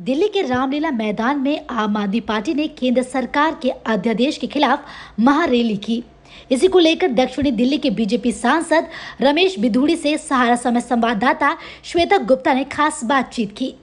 दिल्ली के रामलीला मैदान में आम आदमी पार्टी ने केंद्र सरकार के अध्यादेश के खिलाफ महारैली की। इसी को लेकर दक्षिणी दिल्ली के बीजेपी सांसद रमेश बिधूड़ी से सहारा समय संवाददाता श्वेता गुप्ता ने खास बातचीत की।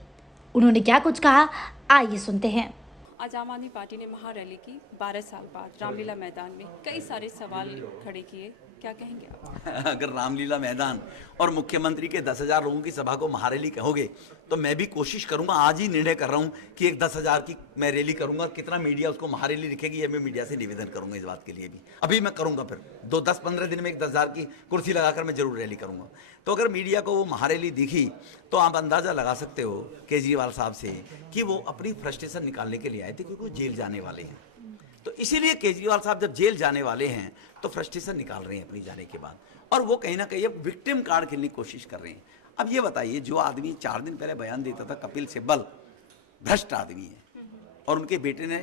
उन्होंने क्या कुछ कहा, आइए सुनते हैं। आज आम आदमी पार्टी ने महारैली की 12 साल बाद रामलीला मैदान में कई सारे सवाल खड़े किए, क्या कहेंगे आप? अगर रामलीला मैदान और मुख्यमंत्री के 10,000 लोगों की सभा को महारैली कहोगे तो मैं भी कोशिश करूंगा, आज ही निर्णय कर रहा हूं कि एक 10,000 की मैं रैली करूंगा। कितना मीडिया उसको महारैली लिखेगी ये मैं मीडिया से निवेदन करूंगा। इस बात के लिए भी अभी मैं करूंगा, फिर 10-15 दिन में एक 10,000 की कुर्सी लगाकर मैं जरूर रैली करूंगा। तो अगर मीडिया को वो महारैली दिखी तो आप अंदाजा लगा सकते हो केजरीवाल साहब से कि वो अपनी फ्रस्ट्रेशन निकालने के लिए आए थे, क्योंकि वो जेल जाने वाले हैं। तो इसीलिए केजरीवाल साहब जब जेल जाने वाले हैं तो फ्रस्ट्रेशन निकाल रहे हैं अपनी जाने के बाद, और वो कहीं ना कहीं अब विक्टिम कार्ड खेलने की कोशिश कर रहे हैं। अब ये बताइए, जो आदमी 4 दिन पहले बयान देता था कपिल सिब्बल भ्रष्ट आदमी है और उनके बेटे ने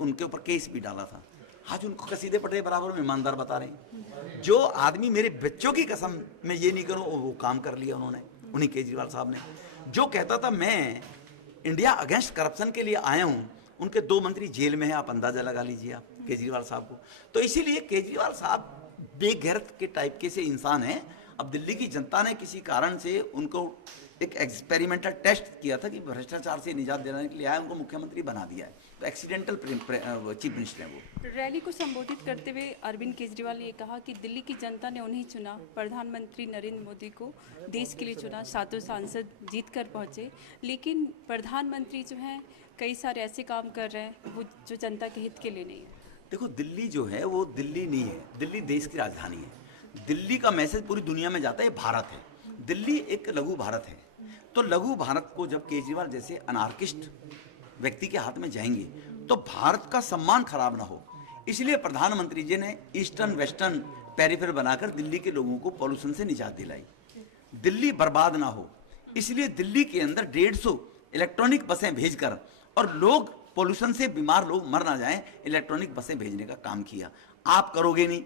उनके ऊपर केस भी डाला था, आज उनको कसीदे पटे बराबर में ईमानदार बता रहे हैं। जो आदमी मेरे बच्चों की कसम मैं ये नहीं करूँ, वो काम कर लिया उन्होंने, उन्हीं केजरीवाल साहब ने। जो कहता था मैं इंडिया अगेंस्ट करप्शन के लिए आया हूँ, उनके 2 मंत्री जेल में हैं। आप अंदाजा लगा लीजिए आप केजरीवाल साहब को। तो इसीलिए केजरीवाल साहब बेगैरत के टाइप के से इंसान हैं। अब दिल्ली की जनता ने किसी कारण से उनको एक एक्सपेरिमेंटल टेस्ट किया था कि भ्रष्टाचार से निजात दिलाने के लिए आए, उनको मुख्यमंत्री बना दिया है। तो एक्सीडेंटल चीफ मिनिस्टर है वो। रैली को संबोधित करते हुए अरविंद केजरीवाल ने कहा कि दिल्ली की जनता ने उन्हें चुना, प्रधानमंत्री नरेंद्र मोदी को देश के लिए चुना, 7 सांसद जीत कर पहुंचे, लेकिन प्रधानमंत्री जो हैं कई सारे ऐसे काम कर रहे हैं वो जो जनता के हित के लिए नहीं है। देखो, दिल्ली जो है वो दिल्ली नहीं है, दिल्ली देश की राजधानी है। दिल्ली का मैसेज पूरी दुनिया में जाता है, भारत है। दिल्ली एक लघु भारत है। तो लघु भारत को जब केजरीवाल जैसे अनार्किस्ट व्यक्ति के हाथ में जाएंगे तो भारत का सम्मान खराब ना हो, इसलिए प्रधानमंत्री जी ने ईस्टर्न वेस्टर्न पेरिफेर बनाकर दिल्ली के लोगों को पॉल्यूशन से निजात दिलाई। दिल्ली बर्बाद ना हो, इसलिए दिल्ली के अंदर 150 इलेक्ट्रॉनिक बसें भेजकर, और लोग पॉल्यूशन से बीमार लोग मर ना जाएं, इलेक्ट्रॉनिक बसें भेजने का काम किया। आप करोगे नहीं,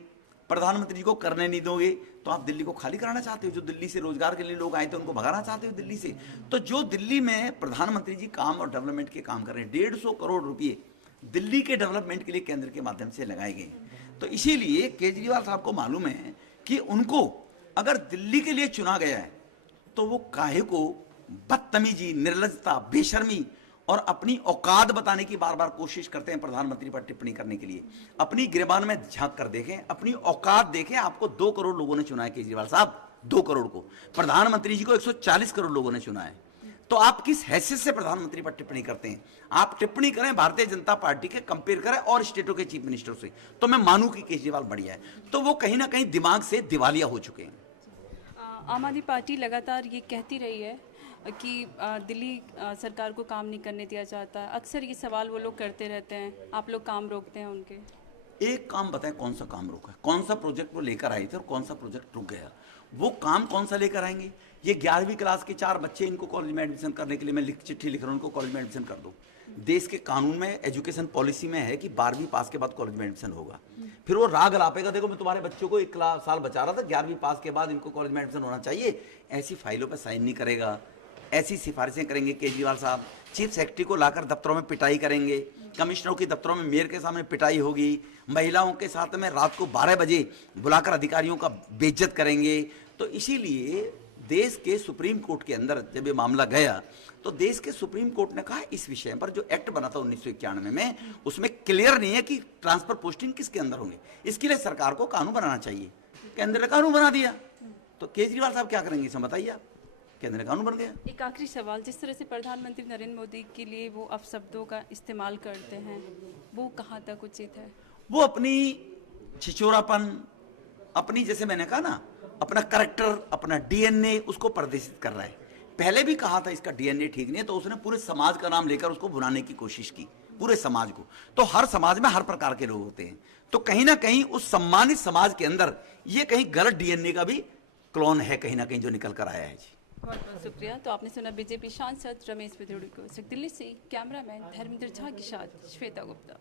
प्रधानमंत्री जी को करने नहीं दोगे, तो आप दिल्ली को खाली कराना चाहते हो। जो दिल्ली से रोजगार के लिए लोग आए थे उनको भगाना चाहते हो दिल्ली से। तो जो दिल्ली में प्रधानमंत्री जी काम और डेवलपमेंट के काम कर रहे हैं, 150 करोड़ रुपये दिल्ली के डेवलपमेंट के लिए केंद्र के माध्यम से लगाए गए। तो इसीलिए केजरीवाल साहब को मालूम है कि उनको अगर दिल्ली के लिए चुना गया है तो वो काहे को बदतमीजी, निर्लजता, बेशर्मी और अपनी औकात बताने की बार बार कोशिश करते हैं प्रधानमंत्री पर टिप्पणी करने के लिए। अपनी गिरबान में झांक कर देखें, अपनी औकात देखें। आपको 2 करोड़ लोगों ने चुना है केजरीवाल साहब, 2 करोड़ को। प्रधानमंत्री जी को 140 करोड़ लोगों ने चुना है। तो आप किस हैसियत से प्रधानमंत्री पर टिप्पणी करते हैं? आप टिप्पणी करें भारतीय जनता पार्टी के, कंपेयर करें और स्टेटों के चीफ मिनिस्टर से, तो मैं मानूं कि केजरीवाल बढ़िया है। तो वो कहीं ना कहीं दिमाग से दिवालिया हो चुके हैं। आम आदमी पार्टी लगातार ये कहती रही है कि दिल्ली सरकार को काम नहीं करने दिया जाता। अक्सर ये सवाल वो लोग करते रहते हैं, आप लोग काम रोकते हैं उनके। एक काम बताएं, कौन सा काम रोका है? कौन सा प्रोजेक्ट वो लेकर आए थे और कौन सा प्रोजेक्ट रुक गया? वो काम कौन सा लेकर आएंगे? ये 11वीं क्लास के 4 बच्चे, इनको कॉलेज में एडमिशन करने के लिए मैं चिट्ठी लिख रहा हूँ, उनको कॉलेज में एडमिशन कर दो। देश के कानून में, एजुकेशन पॉलिसी में है कि 12वीं पास के बाद कॉलेज में एडमिशन होगा। फिर वो राग लापेगा, देखो मैं तुम्हारे बच्चों को 1 साल बचा रहा था, 11वीं पास के बाद इनको कॉलेज में एडमिशन होना चाहिए। ऐसी फाइलों पर साइन नहीं करेगा, ऐसी सिफारिशें करेंगे केजरीवाल साहब। चीफ सेक्रेटरी को लाकर दफ्तरों में पिटाई करेंगे, कमिश्नरों की दफ्तरों में मेयर के सामने पिटाई होगी, महिलाओं के साथ में रात को 12 बजे बुलाकर अधिकारियों का बेइज्जत करेंगे। तो इसीलिए देश के सुप्रीम कोर्ट के अंदर जब ये मामला गया तो देश के सुप्रीम कोर्ट ने कहा इस विषय पर जो एक्ट बना था 1991 में, उसमें क्लियर नहीं है कि ट्रांसफर पोस्टिंग किसके अंदर होंगे। इसके लिए सरकार को कानून बनाना चाहिए। केंद्र ने कानून बना दिया, तो केजरीवाल साहब क्या करेंगे इसे बताइए आप? केंद्र का कानून बन गया। एक आखिरी सवाल, जिस तरह से प्रधानमंत्री नरेंद्र मोदी के लिए वो अपशब्दों का इस्तेमाल करते हैं, वो कहाँ तक उचित है? वो अपनी छिछोरापन, अपनी, जैसे मैंने कहा ना, अपना करेक्टर, अपना डीएनए उसको प्रदर्शित कर रहा है। पहले भी कहा था इसका डीएनए ठीक नहीं है, तो उसने पूरे समाज का नाम लेकर उसको बुलाने की कोशिश की, पूरे समाज को। तो हर समाज में हर प्रकार के लोग होते हैं, तो कहीं ना कहीं उस सम्मानित समाज के अंदर ये कहीं गलत डीएनए का भी क्लोन है कहीं ना कहीं जो निकल कर आया है जी। बहुत बहुत शुक्रिया। तो आपने सुना बीजेपी सांसद रमेश बिधूड़ी को। दिल्ली से कैमरामैन धर्मेंद्र झा के साथ श्वेता गुप्ता।